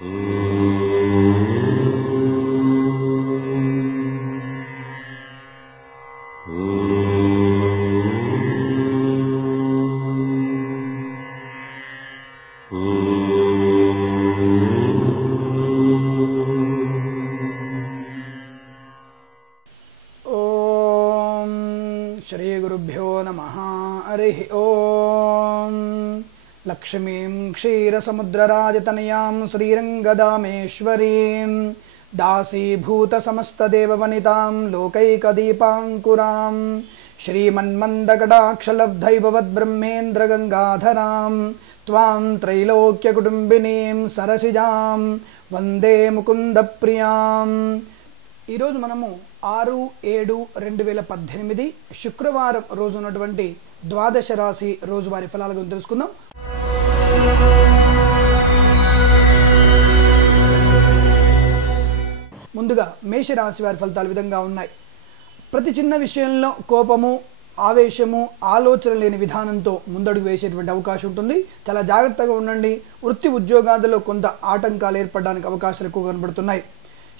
श्री गुरुभ्यो नमः। हरिः ओम। लक्ष्मीं क्षीरसमुद्रराजतनयां श्रीरङ्गदामेश्वरीं दासीभूतसमस्तदेववनितां लोकैकदीपाङ्कुरां श्रीमन्मन्दकटाक्षलब्धैभवद्ब्रह्मेन्द्रगङ्गाधरां त्वां त्रैलोक्यकुटुम्बिनीं सरसिजां वन्दे मुकुन्दप्रियां। ఈ రోజు మనము 6-7-2018 శుక్రవారం రోజు ఉన్నటువంటి ద్వాదశ రాశి రోజువారీ ఫలాల గురించి తెలుసుకుందాం. ముందుగా మేష రాశి వారి ఫలితాలు విధంగా ఉన్నాయి. ప్రతి చిన్న విషయంలో కోపము, ఆవేశము, ఆలోచన లేని విధానంతో ముందడుగు వేసేటువంటి అవకాశం ఉంటుంది. చాలా జాగ్రత్తగా ఉండండి. వృత్తి ఉద్యోగాలలో కొంత ఆటంకాలు ఏర్పడడానికి అవకాశాలు ఎక్కువ కనబడుతున్నాయి.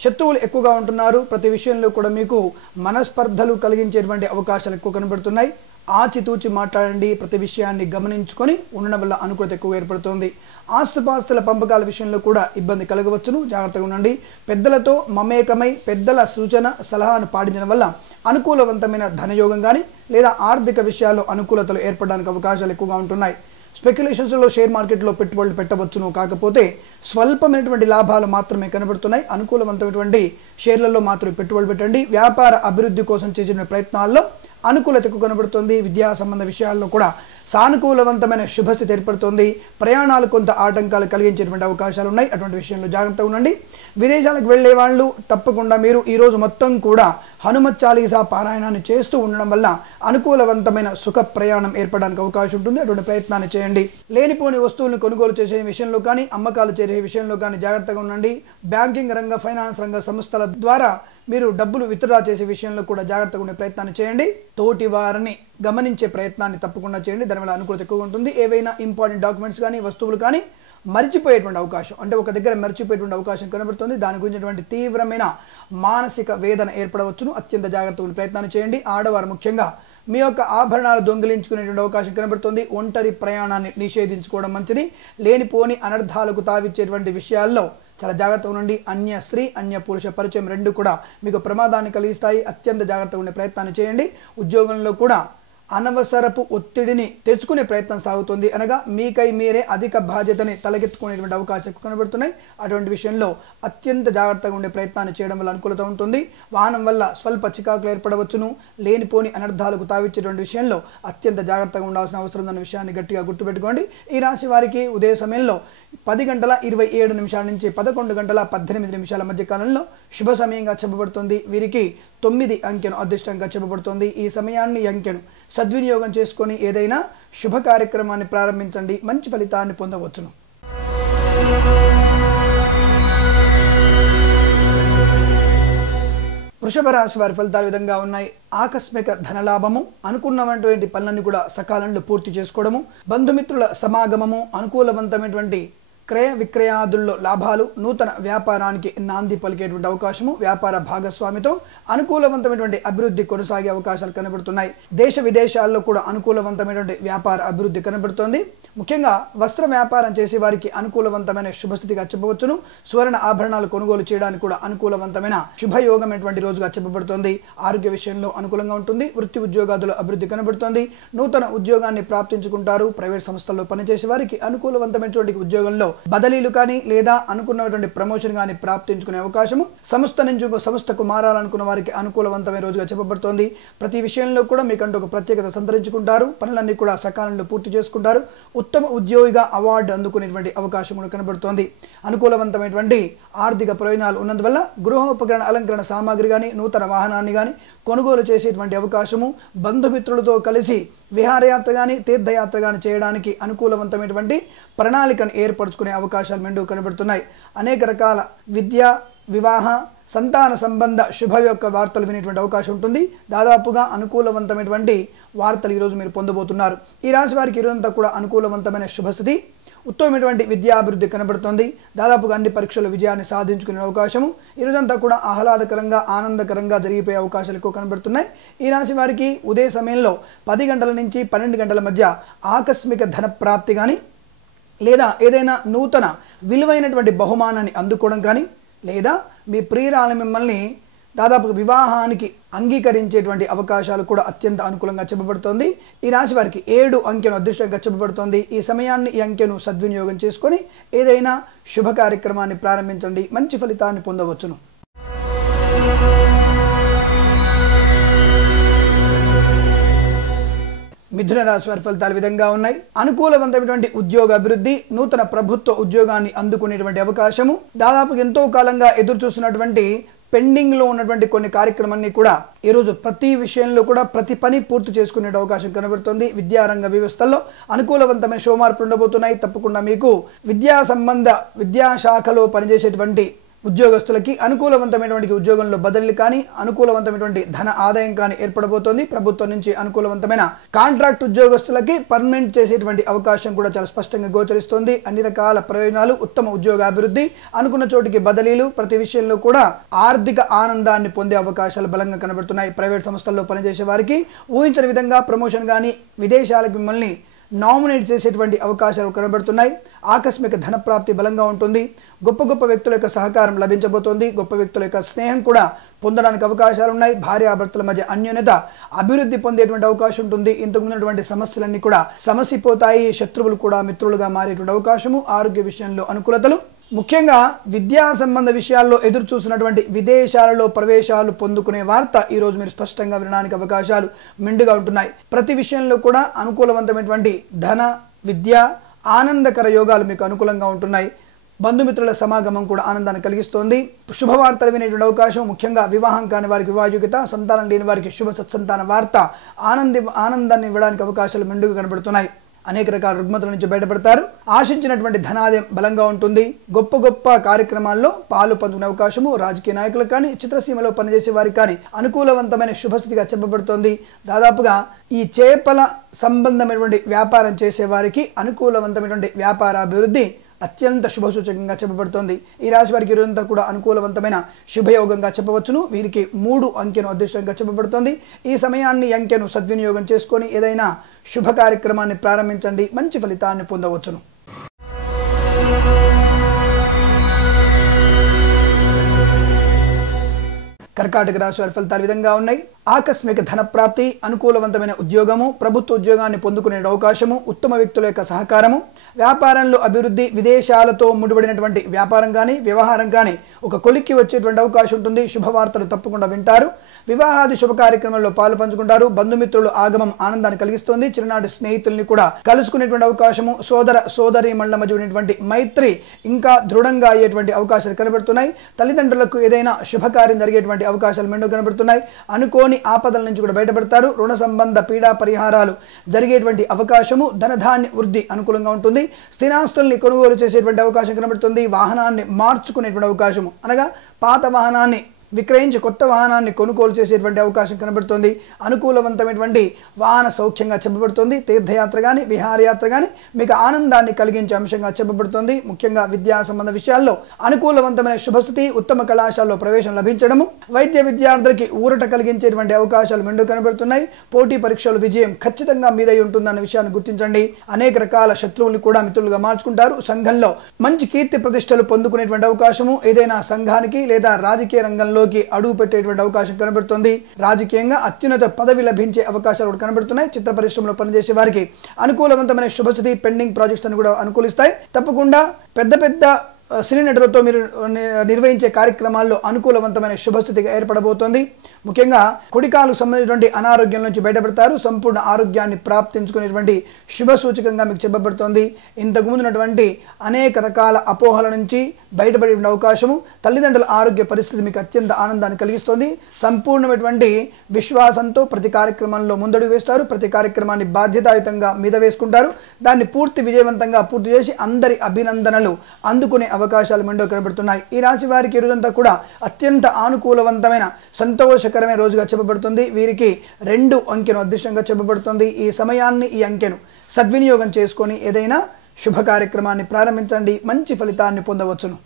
శత్రువులు ఎక్కువగా ఉంటున్నారు. ప్రతి విషయంలో కూడా మీకు మనస్పర్ధలు కలిగించేటువంటి అవకాశాలు ఎక్కువ కనబడుతున్నాయి. ఆచితూచి మాట్లాడండి. ప్రతి విషయాన్ని గమనించుకొని ఉండడం వల్ల అనుకూలత ఎక్కువ ఏర్పడుతుంది. ఆస్తుపాస్తుల పంపకాల విషయంలో కూడా ఇబ్బంది కలగవచ్చును. జాగ్రత్తగా ఉండండి. పెద్దలతో మమేకమై పెద్దల సూచన సలహాను పాటించడం వల్ల అనుకూలవంతమైన ధనయోగం కానీ లేదా ఆర్థిక విషయాల్లో అనుకూలతలు ఏర్పడడానికి అవకాశాలు ఎక్కువగా ఉంటున్నాయి. స్పెక్యులేషన్స్లో షేర్ మార్కెట్లో పెట్టుబడులు పెట్టవచ్చును. కాకపోతే స్వల్పమైనటువంటి లాభాలు మాత్రమే కనబడుతున్నాయి. అనుకూలవంతమైనటువంటి షేర్లలో మాత్రమే పెట్టుబడులు పెట్టండి. వ్యాపార అభివృద్ధి కోసం చేసిన ప్రయత్నాల్లో అనుకూలత ఎక్కువ కనబడుతుంది. విద్యా సంబంధ విషయాల్లో కూడా సానుకూలవంతమైన శుభస్థితి ఏర్పడుతుంది. ప్రయాణాలు కొంత ఆటంకాలు కలిగించేటువంటి అవకాశాలు ఉన్నాయి. అటువంటి విషయంలో జాగ్రత్తగా ఉండండి. విదేశాలకు వెళ్లే వాళ్ళు తప్పకుండా మీరు ఈరోజు మొత్తం కూడా హనుమత్ చాలీసా పారాయణాన్ని చేస్తూ ఉండడం వల్ల అనుకూలవంతమైన సుఖ ప్రయాణం ఏర్పడడానికి అవకాశం ఉంటుంది. అటువంటి ప్రయత్నాన్ని చేయండి. లేనిపోని వస్తువులను కొనుగోలు చేసే విషయంలో కానీ అమ్మకాలు చేసే విషయంలో కానీ జాగ్రత్తగా ఉండండి. బ్యాంకింగ్ రంగ, ఫైనాన్స్ రంగ సంస్థల ద్వారా మీరు డబ్బులు విత్డ్రా చేసే విషయంలో కూడా జాగ్రత్తగా ఉండే ప్రయత్నాన్ని చేయండి. తోటి వారిని గమనించే ప్రయత్నాన్ని తప్పకుండా చేయండి. దానివల్ల అనుకూలత ఎక్కువగా ఉంటుంది. ఏవైనా ఇంపార్టెంట్ డాక్యుమెంట్స్ కానీ వస్తువులు కానీ మర్చిపోయేటువంటి అవకాశం, అంటే ఒక దగ్గర మర్చిపోయేటువంటి అవకాశం కనబడుతుంది. దాని గురించినటువంటి తీవ్రమైన మానసిక వేదన ఏర్పడవచ్చును. అత్యంత జాగ్రత్తగా ప్రయత్నాన్ని చేయండి. ఆడవారు ముఖ్యంగా మీ యొక్క ఆభరణాలు దొంగిలించుకునేటువంటి అవకాశం కనబడుతుంది. ఒంటరి ప్రయాణాన్ని నిషేధించుకోవడం మంచిది. లేనిపోని అనర్థాలకు తావిచ్చేటువంటి విషయాల్లో చాలా జాగ్రత్తగా ఉండండి. అన్య స్త్రీ, అన్య పురుష పరిచయం రెండు కూడా మీకు ప్రమాదాన్ని కలిగిస్తాయి. అత్యంత జాగ్రత్తగా ఉండే ప్రయత్నాన్ని చేయండి. ఉద్యోగంలో కూడా అనవసరపు ఒత్తిడిని తెచ్చుకునే ప్రయత్నం సాగుతుంది. అనగా మీకై మీరే అధిక బాధ్యతని తలకెత్తుకునేటువంటి అవకాశాలు కనబడుతున్నాయి. అటువంటి విషయంలో అత్యంత జాగ్రత్తగా ఉండే ప్రయత్నాన్ని చేయడం వల్ల అనుకూలత ఉంటుంది. వాహనం వల్ల స్వల్ప చికాకులు ఏర్పడవచ్చును. లేనిపోని అనర్థాలకు తావిచ్చేటువంటి విషయంలో అత్యంత జాగ్రత్తగా ఉండాల్సిన అవసరం ఉందన్న విషయాన్ని గట్టిగా గుర్తుపెట్టుకోండి. ఈ రాశి వారికి ఉదయ సమయంలో 10:27 నుంచి 11:18 మధ్య కాలంలో శుభ సమయంగా చెప్పబడుతుంది. వీరికి 9 అంకెను అదృష్టంగా చెప్పబడుతుంది. ఈ సమయాన్ని అంకెను సద్వినియోగం చేసుకొని ఏదైనా శుభ కార్యక్రమాన్ని ప్రారంభించండి. మంచి ఫలితాన్ని పొందవచ్చును. వృషభ రాశి వారి ఫలితాల విధంగా ఉన్నాయి. ఆకస్మిక ధనలాభము, అనుకున్నటువంటి పనులన్నీ కూడా సకాలంలో పూర్తి చేసుకోవడము, బంధుమిత్రుల సమాగమము, అనుకూలవంతమైనటువంటి క్రయ విక్రయాదుల్లో లాభాలు, నూతన వ్యాపారానికి నాంది పలికేటువంటి అవకాశము, వ్యాపార భాగస్వామితో అనుకూలవంతమైనటువంటి అభివృద్ధి కొనసాగే అవకాశాలు కనబడుతున్నాయి. దేశ విదేశాల్లో కూడా అనుకూలవంతమైనటువంటి వ్యాపార అభివృద్ధి కనబడుతోంది. ముఖ్యంగా వస్త్ర వ్యాపారం చేసే వారికి అనుకూలవంతమైన శుభస్థితిగా చెప్పవచ్చును. సువర్ణ ఆభరణాలు కొనుగోలు చేయడానికి కూడా అనుకూలవంతమైన శుభయోగమైనటువంటి రోజుగా చెప్పబడుతోంది. ఆరోగ్య విషయంలో అనుకూలంగా ఉంటుంది. వృత్తి ఉద్యోగాదుల అభివృద్ధి కనబడుతోంది. నూతన ఉద్యోగాన్ని ప్రాప్తించుకుంటారు. ప్రైవేట్ సంస్థల్లో పనిచేసే వారికి అనుకూలవంతమైనటువంటి ఉద్యోగంలో బదిలీలు కానీ లేదా అనుకున్నటువంటి ప్రమోషన్ కానీ ప్రాప్తించుకునే అవకాశము, సంస్థ నుంచి ఒక సంస్థకు మారాలనుకున్న వారికి అనుకూలవంతమైన రోజుగా చెప్పబడుతోంది. ప్రతి విషయంలో కూడా మీకంటూ ఒక ప్రత్యేకత సంతరించుకుంటారు. పనులన్నీ కూడా సకాలంలో పూర్తి చేసుకుంటారు. ఉత్తమ ఉద్యోగిగా అవార్డు అందుకునేటువంటి అవకాశం కూడా కనబడుతోంది. అనుకూలవంతమైనటువంటి ఆర్థిక ప్రయోజనాలు ఉన్నందువల్ల గృహోపకరణ అలంకరణ సామాగ్రి కానీ నూతన వాహనాన్ని కానీ కొనుగోలు చేసేటువంటి అవకాశము, బంధుమిత్రులతో కలిసి విహారయాత్ర కానీ తీర్థయాత్ర కానీ చేయడానికి అనుకూలవంతమైనటువంటి ప్రణాళికను ఏర్పరచుకునే అవకాశాలు మెండు కనబడుతున్నాయి. అనేక రకాల విద్య, వివాహ, సంతాన సంబంధ శుభ యొక్క వార్తలు వినేటువంటి అవకాశం ఉంటుంది. దాదాపుగా అనుకూలవంతమైనటువంటి వార్తలు ఈరోజు మీరు పొందబోతున్నారు. ఈ రాశి వారికి ఈరోజంతా కూడా అనుకూలవంతమైన శుభస్థితి. ఉత్తమమైనటువంటి విద్యాభివృద్ధి కనబడుతోంది. దాదాపుగా అన్ని పరీక్షలు విజయాన్ని సాధించుకునే అవకాశము ఈ రోజంతా కూడా ఆహ్లాదకరంగా ఆనందకరంగా జరిగిపోయే అవకాశాలు ఎక్కువ కనబడుతున్నాయి. ఈ రాశి వారికి ఉదయ సమయంలో 10 గంటల నుంచి 12 గంటల మధ్య ఆకస్మిక ధన ప్రాప్తి కానీ, లేదా ఏదైనా నూతన విలువైనటువంటి బహుమానాన్ని అందుకోవడం కానీ, లేదా మీ ప్రియురాలు మిమ్మల్ని దాదాపు వివాహానికి అంగీకరించేటువంటి అవకాశాలు కూడా అత్యంత అనుకూలంగా చెప్పబడుతోంది. ఈ రాశి వారికి 7 అంకెను అదృష్టంగా చెప్పబడుతోంది. ఈ సమయాన్ని ఈ అంకెను సద్వినియోగం చేసుకొని ఏదైనా శుభ కార్యక్రమాన్ని ప్రారంభించండి, మంచి ఫలితాన్ని పొందవచ్చును. మిథున రాశి వారి ఫలితాలు విధంగా ఉన్నాయి. అనుకూలవంతమైనటువంటి ఉద్యోగ అభివృద్ధి, నూతన ప్రభుత్వ ఉద్యోగాన్ని అందుకునేటువంటి అవకాశము, దాదాపు ఎంతో కాలంగా ఎదురు చూస్తున్నటువంటి పెండింగ్ లో ఉన్నటువంటి కొన్ని కార్యక్రమాన్ని కూడా ఈరోజు ప్రతి విషయంలో కూడా ప్రతి పని పూర్తి చేసుకునే అవకాశం కనబడుతుంది. విద్యారంగ వ్యవస్థలో అనుకూలవంతమైన శుభమార్పులు ఉండబోతున్నాయి. తప్పకుండా మీకు విద్యాశాఖలో పనిచేసేటువంటి ఉద్యోగస్తులకి అనుకూలవంతమైనటువంటి ఉద్యోగంలో బదిలీ కానీ, అనుకూలవంతమైనటువంటి ధన ఆదాయం కానీ ఏర్పడబోతోంది. ప్రభుత్వం నుంచి అనుకూలవంతమైన కాంట్రాక్ట్ ఉద్యోగస్తులకి పర్మనెంట్ చేసేటువంటి అవకాశం కూడా చాలా స్పష్టంగా గోచరిస్తోంది. అన్ని రకాల ప్రయోజనాలు, ఉత్తమ ఉద్యోగ అభివృద్ధి, అనుకున్న చోటికి బదిలీలు, ప్రతి విషయంలో కూడా ఆర్థిక ఆనందాన్ని పొందే అవకాశాలు బలంగా కనబడుతున్నాయి. ప్రైవేట్ సంస్థల్లో పనిచేసే వారికి ఊహించని విధంగా ప్రమోషన్ కానీ, విదేశాలకు మిమ్మల్ని నామినేట్ చేసేటువంటి అవకాశాలు కనబడుతున్నాయి. ఆకస్మిక ధన ప్రాప్తి బలంగా ఉంటుంది. గొప్ప గొప్ప వ్యక్తుల యొక్క సహకారం లభించబోతోంది. గొప్ప వ్యక్తుల యొక్క స్నేహం కూడా పొందడానికి అవకాశాలు ఉన్నాయి. భార్యాభర్తల మధ్య అన్యోన్యత అభివృద్ధి పొందేటువంటి అవకాశం ఉంటుంది. ఇంతకుమున్నటువంటి సమస్యలన్నీ కూడా సమసిపోతాయి. శత్రువులు కూడా మిత్రులుగా మారేటువంటి అవకాశము, ఆరోగ్య విషయంలో అనుకూలతలు, ముఖ్యంగా విద్యా సంబంధ విషయాల్లో ఎదురు చూస్తున్నటువంటి విదేశాలలో ప్రవేశాలు పొందుకునే వార్త ఈరోజు మీరు స్పష్టంగా వినడానికి అవకాశాలు మెండుగా ఉంటున్నాయి. ప్రతి విషయంలో కూడా అనుకూలవంతమైనటువంటి ధన, విద్య, ఆనందకర యోగాలు మీకు అనుకూలంగా ఉంటున్నాయి. బంధుమిత్రుల సమాగమం కూడా ఆనందాన్ని కలిగిస్తోంది. శుభవార్తలు వినేటువంటి అవకాశం, ముఖ్యంగా వివాహం కాని వారికి వివాహయోగ్యత, సంతానం లేని వారికి శుభ సత్సంతాన వార్త ఆనందాన్ని ఇవ్వడానికి అవకాశాలు మెండుగా కనబడుతున్నాయి. అనేక రకాల రుగ్మతల నుంచి బయటపడతారు. ఆశించినటువంటి ధనాదాయం బలంగా ఉంటుంది. గొప్ప గొప్ప కార్యక్రమాల్లో పాలు పంచుకునే అవకాశము రాజకీయ నాయకులకు కానీ, చిత్రసీమలో పనిచేసే వారికి కానీ అనుకూలవంతమైన శుభస్థితిగా చెప్పబడుతోంది. దాదాపుగా ఈ చేపల సంబంధమైనటువంటి వ్యాపారం చేసే వారికి అనుకూలవంతమైనటువంటి వ్యాపార అభివృద్ధి అత్యంత శుభసూచకంగా చెప్పబడుతోంది. ఈ రాశి వారికి ఈరోజంతా కూడా అనుకూలవంతమైన శుభయోగంగా చెప్పవచ్చును. వీరికి 3 అంకెను అదృష్టంగా చెప్పబడుతోంది. ఈ సమయాన్ని అంకెను సద్వినియోగం చేసుకొని ఏదైనా శుభ కార్యక్రమాన్ని ప్రారంభించండి, మంచి ఫలితాన్ని పొందవచ్చును. కర్కాటక రాశి వారి ఫలితాలు విధంగా ఉన్నాయి. ఆకస్మిక ధన ప్రాప్తి, అనుకూలవంతమైన ఉద్యోగము, ప్రభుత్వ ఉద్యోగాన్ని పొందుకునే అవకాశము, ఉత్తమ వ్యక్తుల యొక్క సహకారము, వ్యాపారంలో అభివృద్ధి, విదేశాలతో ముడిపడినటువంటి వ్యాపారం కానీ, వ్యవహారం కానీ ఒక కొలిక్కి వచ్చేటువంటి అవకాశం ఉంటుంది. శుభవార్తలు తప్పకుండా వింటారు. వివాహాది శుభ కార్యక్రమంలో పాలు పంచుకుంటారు. బంధుమిత్రులు ఆగమం ఆనందాన్ని కలిగిస్తుంది. చిరునాటి స్నేహితుల్ని కూడా కలుసుకునేటువంటి అవకాశము, సోదరి మళ్ళ మధ్య ఉన్నటువంటి మైత్రి ఇంకా దృఢంగా అయ్యేటువంటి అవకాశాలు కనబడుతున్నాయి. తల్లిదండ్రులకు ఏదైనా శుభకార్యం జరిగేటువంటి అవకాశాలు మెండు కనబడుతున్నాయి. అనుకోని ఆపదల నుంచి కూడా బయటపడతారు. రుణ సంబంధ పీడా పరిహారాలు జరిగేటువంటి అవకాశము, ధనధాన్య వృద్ధి అనుకూలంగా ఉంటుంది. స్థిరాస్తుల్ని కొనుగోలు చేసేటువంటి అవకాశం కనబడుతుంది. వాహనాన్ని మార్చుకునేటువంటి అవకాశము, అనగా పాత వాహనాన్ని విక్రయించి కొత్త వాహనాన్ని కొనుగోలు చేసేటువంటి అవకాశం కనబడుతుంది. అనుకూలవంతమైనటువంటి వాహన సౌఖ్యంగా చెప్పబడుతుంది. తీర్థయాత్ర కానీ, విహారయాత్ర కానీ మీకు ఆనందాన్ని కలిగించే అంశంగా చెప్పబడుతుంది. ముఖ్యంగా విద్యా సంబంధ విషయాల్లో అనుకూలవంతమైన శుభస్థితి, ఉత్తమ కళాశాలలో ప్రవేశం లభించడము, వైద్య విద్యార్థులకి ఊరట కలిగించేటువంటి అవకాశాలు మెండు కనబడుతున్నాయి. పోటీ పరీక్షలు విజయం ఖచ్చితంగా మీదై ఉంటుందన్న విషయాన్ని గుర్తించండి. అనేక రకాల శత్రువులు కూడా మిత్రులుగా మార్చుకుంటారు. సంఘంలో మంచి కీర్తి ప్రతిష్టలు పొందుకునేటువంటి అవకాశము, ఏదైనా సంఘానికి లేదా రాజకీయ రంగంలో అడుగు పెట్టేటువంటి అవకాశం కనబడుతుంది. రాజకీయంగా అత్యున్నత పదవి లభించే అవకాశాలు కూడా కనబడుతున్నాయి. చిత్ర పరిశ్రమలో పనిచేసే వారికి అనుకూలవంతమైన శుభస్థితి, పెండింగ్ ప్రాజెక్ట్స్ అని కూడా అనుకూలిస్తాయి. తప్పకుండా పెద్ద సినీ నటులతో మీరు నిర్వహించే కార్యక్రమాల్లో అనుకూలవంతమైన శుభస్థితిగా ఏర్పడబోతోంది. ముఖ్యంగా కుడికాలకు సంబంధించినటువంటి అనారోగ్యం నుంచి బయటపడతారు. సంపూర్ణ ఆరోగ్యాన్ని ప్రాప్తించుకునేటువంటి శుభ సూచకంగా మీకు చెప్పబడుతోంది. ఇంతకు ముందున్నటువంటి అనేక రకాల అపోహల నుంచి బయటపడే అవకాశము, తల్లిదండ్రుల ఆరోగ్య పరిస్థితి మీకు అత్యంత ఆనందాన్ని కలిగిస్తోంది. సంపూర్ణమైనటువంటి విశ్వాసంతో ప్రతి కార్యక్రమంలో ముందడుగు వేస్తారు. ప్రతి కార్యక్రమాన్ని బాధ్యతాయుతంగా మీద వేసుకుంటారు. దాన్ని విజయవంతంగా పూర్తి చేసి అందరి అభినందనలు అందుకునే అవకాశాలు మెండో కనబడుతున్నాయి. ఈ రాశి వారికి ఈ రోజంతా కూడా అత్యంత అనుకూలవంతమైన సంతోషకరమైన రోజుగా చెప్పబడుతుంది. వీరికి 2 అంకెను అదృష్టంగా చెప్పబడుతుంది. ఈ సమయాన్ని, ఈ అంకెను సద్వినియోగం చేసుకొని ఏదైనా శుభ కార్యక్రమాన్ని ప్రారంభించండి, మంచి ఫలితాన్ని పొందవచ్చును.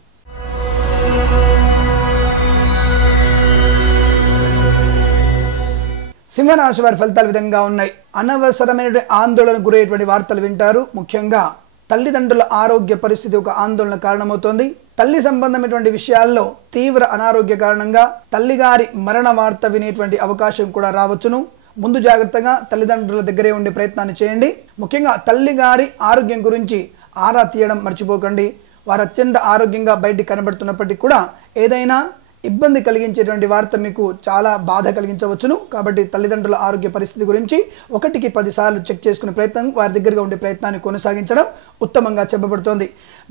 సింహరాశి వారి ఫలితాలు విధంగా ఉన్నాయి. అనవసరమైన ఆందోళన గురయ్యేటువంటి వార్తలు వింటారు. ముఖ్యంగా తల్లిదండ్రుల ఆరోగ్య పరిస్థితి ఒక ఆందోళన కారణమవుతోంది. తల్లి సంబంధమైనటువంటి విషయాల్లో తీవ్ర అనారోగ్య కారణంగా తల్లిగారి మరణ వార్త వినేటువంటి అవకాశం కూడా రావచ్చును. ముందు జాగ్రత్తగా తల్లిదండ్రుల దగ్గరే ఉండే ప్రయత్నాన్ని చేయండి. ముఖ్యంగా తల్లిగారి ఆరోగ్యం గురించి ఆరా తీయడం మర్చిపోకండి. వారు అత్యంత ఆరోగ్యంగా బయటికి కనబడుతున్నప్పటికీ కూడా ఏదైనా ఇబ్బంది కలిగించేటువంటి వార్త మీకు చాలా బాధ కలిగించవచ్చును. కాబట్టి తల్లిదండ్రుల ఆరోగ్య పరిస్థితి గురించి 1కి 10 సార్లు చెక్ చేసుకునే ప్రయత్నం, వారి దగ్గరగా ఉండే ప్రయత్నాన్ని కొనసాగించడం ఉత్తమంగా చెప్పబడుతోంది.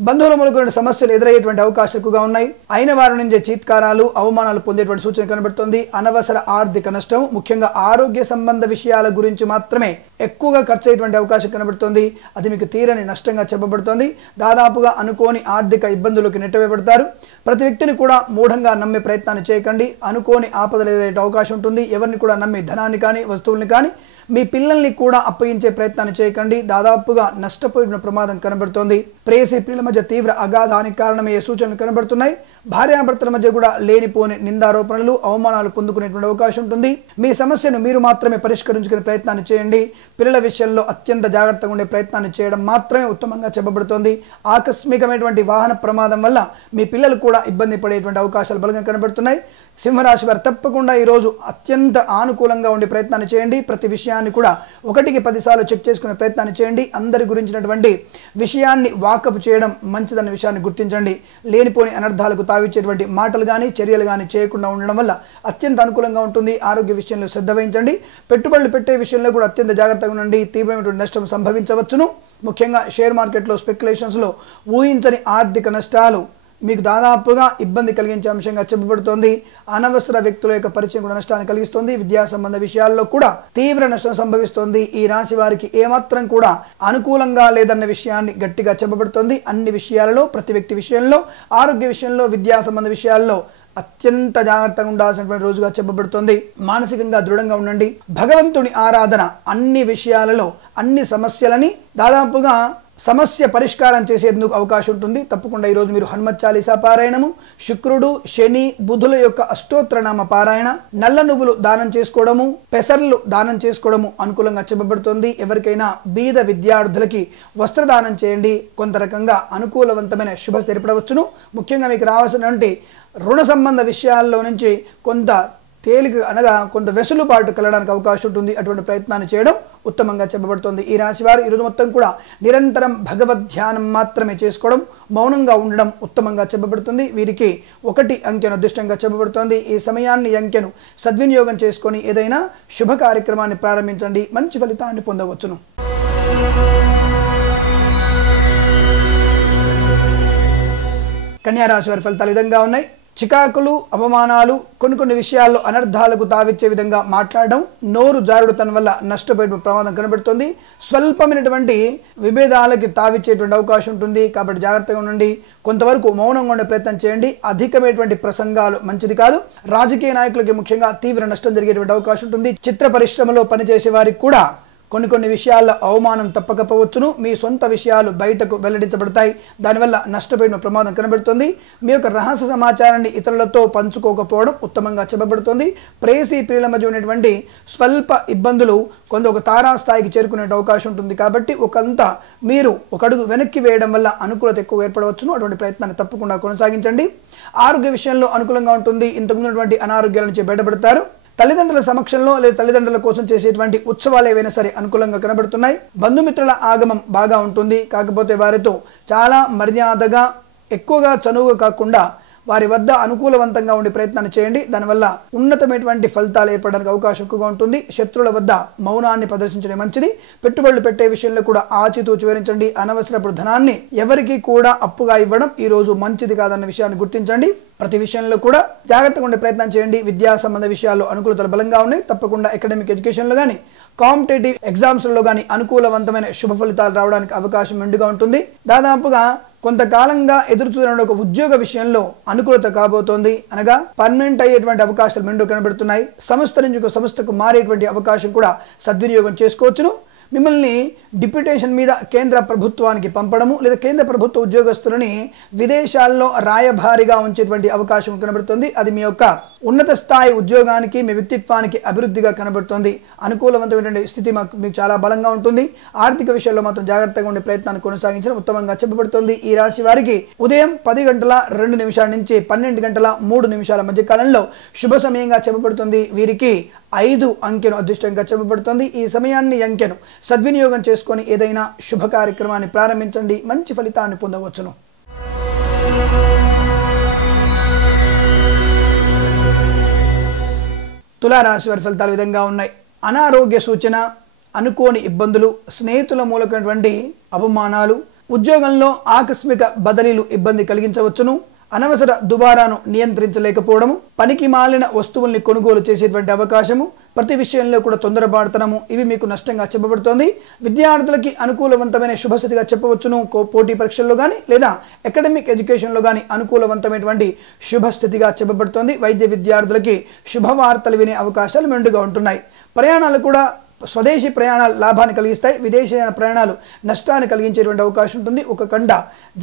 బంధువుల మూలక సమస్యలు ఎదురయ్యేటువంటి అవకాశాలు ఎక్కువగా ఉన్నాయి. అయిన వారి నుంచి చీత్కారాలు, అవమానాలు పొందేటువంటి సూచన కనబడుతోంది. అనవసర ఆర్థిక నష్టం, ముఖ్యంగా ఆరోగ్య సంబంధ విషయాల గురించి మాత్రమే ఎక్కువగా ఖర్చు అయ్యేటువంటి అవకాశం కనబడుతోంది. అది మీకు తీరని నష్టంగా చెప్పబడుతోంది. దాదాపుగా అనుకోని ఆర్థిక ఇబ్బందులకు నెట్టవేయబడతారు. ప్రతి వ్యక్తిని కూడా మూఢంగా నమ్మే ప్రయత్నాన్ని చేయకండి. అనుకోని ఆపదలు ఎదురయ్యే అవకాశం ఉంటుంది. ఎవరిని కూడా నమ్మి ధనాన్ని కానీ వస్తువుల్ని కానీ మీ పిల్లల్ని కూడా అప్పగించే ప్రయత్నాన్ని చేయకండి. దాదాపుగా నష్టపోయిన ప్రమాదం కనబడుతోంది. ప్రేయసి ప్రియుల మధ్య తీవ్ర అగాధానికి కారణమయ్యే సూచనలు కనబడుతున్నాయి. భార్యాభర్తల మధ్య కూడా లేనిపోని నిందారోపణలు, అవమానాలు పొందుకునేటువంటి అవకాశం ఉంటుంది. మీ సమస్యను మీరు మాత్రమే పరిష్కరించుకునే ప్రయత్నాన్ని చేయండి. పిల్లల విషయంలో అత్యంత జాగ్రత్తగా ఉండే ప్రయత్నాన్ని చేయడం మాత్రమే ఉత్తమంగా చెప్పబడుతోంది. ఆకస్మికమైనటువంటి వాహన ప్రమాదం వల్ల మీ పిల్లలు కూడా ఇబ్బంది పడేటువంటి అవకాశాలు బలంగా కనబడుతున్నాయి. సింహరాశి వారు తప్పకుండా ఈరోజు అత్యంత ఆనుకూలంగా ఉండే ప్రయత్నాన్ని చేయండి. ప్రతి విషయాన్ని కూడా 1కి 10 సార్లు చెక్ చేసుకునే ప్రయత్నాన్ని చేయండి. అందరి గురించినటువంటి విషయాన్ని వాకపు చేయడం మంచిదన్న విషయాన్ని గుర్తించండి. లేనిపోని అనర్థాలకు తావిచ్చేటువంటి మాటలు కానీ చర్యలు కానీ చేయకుండా ఉండడం వల్ల అత్యంత అనుకూలంగా ఉంటుంది. ఆరోగ్య విషయంలో శ్రద్ధ వహించండి. పెట్టుబడులు పెట్టే విషయంలో కూడా అత్యంత జాగ్రత్తగా ఉండండి. తీవ్రమైనటువంటి నష్టం సంభవించవచ్చును. ముఖ్యంగా షేర్ మార్కెట్లో స్పెక్యులేషన్స్లో ఊహించని ఆర్థిక నష్టాలు మీకు దాదాపుగా ఇబ్బంది కలిగించే అంశంగా చెప్పబడుతోంది. అనవసర వ్యక్తుల యొక్క పరిచయం కూడా నష్టాన్ని కలిగిస్తుంది. విద్యా సంబంధ విషయాల్లో కూడా తీవ్ర నష్టం సంభవిస్తోంది. ఈ రాశి వారికి ఏమాత్రం కూడా అనుకూలంగా లేదన్న విషయాన్ని గట్టిగా చెప్పబడుతోంది. అన్ని విషయాలలో, ప్రతి వ్యక్తి విషయంలో, ఆరోగ్య విషయంలో, విద్యా సంబంధ విషయాల్లో అత్యంత జాగ్రత్తగా ఉండాల్సినటువంటి రోజుగా చెప్పబడుతోంది. మానసికంగా దృఢంగా ఉండండి. భగవంతుని ఆరాధన అన్ని విషయాలలో, అన్ని సమస్యలని దాదాపుగా సమస్య పరిష్కారం చేసేందుకు అవకాశం ఉంటుంది. తప్పకుండా ఈరోజు మీరు హనుమత్ చాలీసా పారాయణము, శుక్రుడు, శని, బుధుల యొక్క అష్టోత్తరనామ పారాయణ, నల్ల నువ్వులు దానం చేసుకోవడము, పెసర్లు దానం చేసుకోవడము అనుకూలంగా చెప్పబడుతుంది. ఎవరికైనా బీద విద్యార్థులకి వస్త్రదానం చేయండి. కొంత రకంగా అనుకూలవంతమైన శుభ తెరపడవచ్చును. ముఖ్యంగా మీకు రావాల్సినటువంటి రుణ సంబంధ విషయాల్లో నుంచి కొంత తేలిక అనగా కొంత వెసులుబాటు కలగడానికి అవకాశం ఉంటుంది. అటువంటి ప్రయత్నాన్ని చేయడం ఉత్తమంగా చెప్పబడుతుంది. ఈ రాశి వారు ఈరోజు మొత్తం కూడా నిరంతరం భగవద్ ధ్యానం మాత్రమే చేసుకోవడం, మౌనంగా ఉండడం ఉత్తమంగా చెప్పబడుతుంది. వీరికి 1 అంకెను అదృష్టంగా చెప్పబడుతోంది. ఈ సమయాన్ని, అంకెను సద్వినియోగం చేసుకొని ఏదైనా శుభ కార్యక్రమాన్ని ప్రారంభించండి. మంచి ఫలితాన్ని పొందవచ్చును. కన్యా రాశి వారి ఫలితాలు విధంగా ఉన్నాయి. చికాకులు, అవమానాలు, కొన్ని విషయాల్లో అనర్థాలకు తావిచ్చే విధంగా మాట్లాడడం, నోరు జారుడుతనం వల్ల నష్టపోయే ప్రమాదం కనబడుతుంది. స్వల్పమైనటువంటి విభేదాలకి తావిచ్చేటువంటి అవకాశం ఉంటుంది. కాబట్టి జాగ్రత్తగా ఉండండి. కొంతవరకు మౌనంగా ఉండే ప్రయత్నం చేయండి. అధికమైనటువంటి ప్రసంగాలు మంచిది కాదు. రాజకీయ నాయకులకి ముఖ్యంగా తీవ్ర నష్టం జరిగేటువంటి అవకాశం ఉంటుంది. చిత్ర పరిశ్రమలో పనిచేసే వారికి కూడా కొన్ని విషయాల్లో అవమానం తప్పకపోవచ్చును. మీ సొంత విషయాలు బయటకు వెల్లడించబడతాయి. దానివల్ల నష్టపోయిన ప్రమాదం కనబడుతుంది. మీ యొక్క రహస్య సమాచారాన్ని ఇతరులతో పంచుకోకపోవడం ఉత్తమంగా చెప్పబడుతుంది. ప్రేయసి ప్రియుల మధ్య ఉన్నటువంటి స్వల్ప ఇబ్బందులు ఒక తారాస్థాయికి చేరుకునే అవకాశం ఉంటుంది. కాబట్టి మీరు ఒక అడుగు వెనక్కి వేయడం వల్ల అనుకూలత ఎక్కువ ఏర్పడవచ్చును. అటువంటి ప్రయత్నాన్ని తప్పకుండా కొనసాగించండి. ఆరోగ్య విషయంలో అనుకూలంగా ఉంటుంది. ఇంతకుమున్నటువంటి అనారోగ్యాల నుంచి బయటపడతారు. తల్లిదండ్రుల సమక్షంలో లేదా తల్లిదండ్రుల కోసం చేసేటువంటి ఉత్సవాలు ఏవైనా సరే అనుకూలంగా కనబడుతున్నాయి. బంధుమిత్రుల ఆగమం బాగా ఉంటుంది. కాకపోతే వారితో చాలా మర్యాదగా, ఎక్కువగా చనువుగా కాకుండా వారి వద్ద అనుకూలవంతంగా ఉండే ప్రయత్నాన్ని చేయండి. దానివల్ల ఉన్నతమైనటువంటి ఫలితాలు ఏర్పడడానికి అవకాశం ఎక్కువగా ఉంటుంది. శత్రువుల వద్ద మౌనాన్ని ప్రదర్శించడం మంచిది. పెట్టుబడులు పెట్టే విషయంలో కూడా ఆచితూచి వివరించండి. అనవసరపు ధనాన్ని ఎవరికి కూడా అప్పుగా ఇవ్వడం ఈ రోజు మంచిది కాదన్న విషయాన్ని గుర్తించండి. ప్రతి విషయంలో కూడా జాగ్రత్తగా ఉండే ప్రయత్నం చేయండి. విద్యా సంబంధ విషయాల్లో అనుకూలతలు బలంగా ఉన్నాయి. తప్పకుండా అకాడమిక్ ఎడ్యుకేషన్లో కానీ, కాంపిటేటివ్ ఎగ్జామ్స్లో కానీ అనుకూలవంతమైన శుభ ఫలితాలు రావడానికి అవకాశం మెండుగా ఉంటుంది. దాదాపుగా కొంతకాలంగా ఎదురుచూస్తున్న ఒక ఉద్యోగ విషయంలో అనుకూలత కాబోతోంది. అనగా పర్మనెంట్ అయ్యేటువంటి అవకాశాలు మెండు కనబడుతున్నాయి. సంస్థ నుంచి ఒక సంస్థకు మారేటువంటి అవకాశం కూడా సద్వినియోగం చేసుకోవచ్చును. మిమ్మల్ని డిప్యూటేషన్ మీద కేంద్ర ప్రభుత్వానికి పంపడము లేదా కేంద్ర ప్రభుత్వ ఉద్యోగస్తులని విదేశాల్లో రాయభారిగా ఉంచేటువంటి అవకాశం కనబడుతుంది. అది మీ యొక్క ఉన్నత స్థాయి ఉద్యోగానికి, మీ వ్యక్తిత్వానికి అభివృద్ధిగా కనబడుతుంది. అనుకూలవంతమైనటువంటి స్థితి మీకు చాలా బలంగా ఉంటుంది. ఆర్థిక విషయాల్లో మాత్రం జాగ్రత్తగా ఉండే ప్రయత్నాన్ని కొనసాగించడం ఉత్తమంగా చెప్పబడుతుంది. ఈ రాశి వారికి ఉదయం 10:02 నుంచి 12:03 మధ్య కాలంలో శుభ సమయంగా చెప్పబడుతుంది. వీరికి 5 అంకెను అదృష్టంగా చెప్పబడుతుంది. ఈ సమయాన్ని అంకెను సద్వినియోగం చేసుకొని ఏదైనా శుభ కార్యక్రమాన్ని ప్రారంభించండి, మంచి ఫలితాన్ని పొందవచ్చును. తులారాశి వారి ఫలితాలు విధంగా ఉన్నాయి. అనారోగ్య సూచన, అనుకోని ఇబ్బందులు, స్నేహితుల మూలకమైనటువంటి అవమానాలు, ఉద్యోగంలో ఆకస్మిక బదిలీలు ఇబ్బంది కలిగించవచ్చును. అనవసర దుబారాను నియంత్రించలేకపోవడము, పనికి మాలిన వస్తువుల్ని కొనుగోలు చేసేటువంటి అవకాశము, ప్రతి విషయంలో కూడా తొందరపాటుతనము, ఇవి మీకు నష్టంగా చెప్పబడుతోంది. విద్యార్థులకి అనుకూలవంతమైన శుభస్థితిగా చెప్పవచ్చును. పోటీ పరీక్షల్లో కానీ లేదా అకాడమిక్ ఎడ్యుకేషన్లో కానీ అనుకూలవంతమైనటువంటి శుభస్థితిగా చెప్పబడుతోంది. వైద్య విద్యార్థులకి శుభవార్తలు వినే అవకాశాలు మెండుగా ఉంటున్నాయి. ప్రయాణాలు కూడా స్వదేశీ ప్రయాణాలు లాభాన్ని కలిగిస్తాయి. విదేశీయాన ప్రయాణాలు నష్టాన్ని కలిగించేటువంటి అవకాశం ఉంటుంది. ఒక కండ